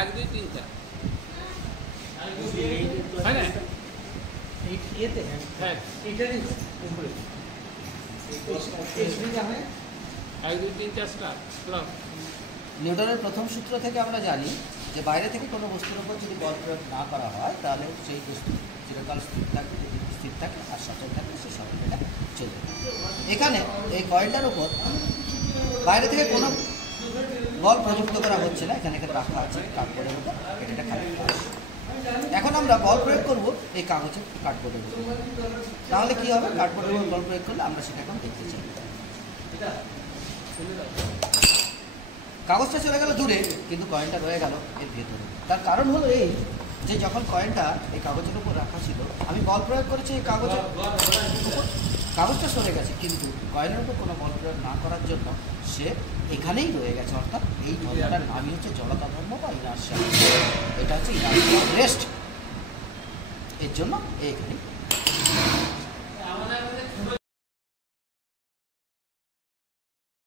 1 2 3 4 है ना ইয়েতে হ্যাঁ এটারই উপরে এইটা হয় 1 2 3 4 স্টার ক্লক নিউটনের প্রথম সূত্র থেকে আমরা জানি যে বাইরে থেকে কোনো বস্তুর উপর যদি বল প্রয়োগ না করা হয় তাহলে সেই বস্তু চিরকাল স্থির থাকবে, যদি স্থির থাকে আর সচল থাকবে সে সচলটা চলবে। এখানে এই কয়েলটার উপর বাইরে থেকে কোনো বল প্রযুক্ত করা হচ্ছে না, এখানে রাখা আছে কার্ডবোর্ডের উপর, এটা খালি। এখন আমরা বল প্রয়োগ করব এই কাগজের কার্ডবোর্ডের উপর। তাহলে কী হবে? কার্ডবোর্ডের উপর বল প্রয়োগ করলে আমরা সেটা এখন দেখতে চাই। কাগজটা চলে গেল দূরে, কিন্তু কয়েনটা রয়ে গেল এর ভেতরে। তার কারণ হলো এই যে যখন কয়েনটা এই কাগজের উপর রাখা ছিল, আমি বল প্রয়োগ করেছি এই কাগজের উপর, কাগজটা সরে গেছে, কিন্তু কয়েনের উপর কোনো বল প্রয়োগ না করার জন্য সে এখানেই রয়ে গেছে। অর্থাৎ এই ধর্মটার নামই হচ্ছে জড়তা ধর্ম বা ইনার্শিয়া। এটা হচ্ছে ইনার্শিয়া রেস্ট, এর জন্য এখানে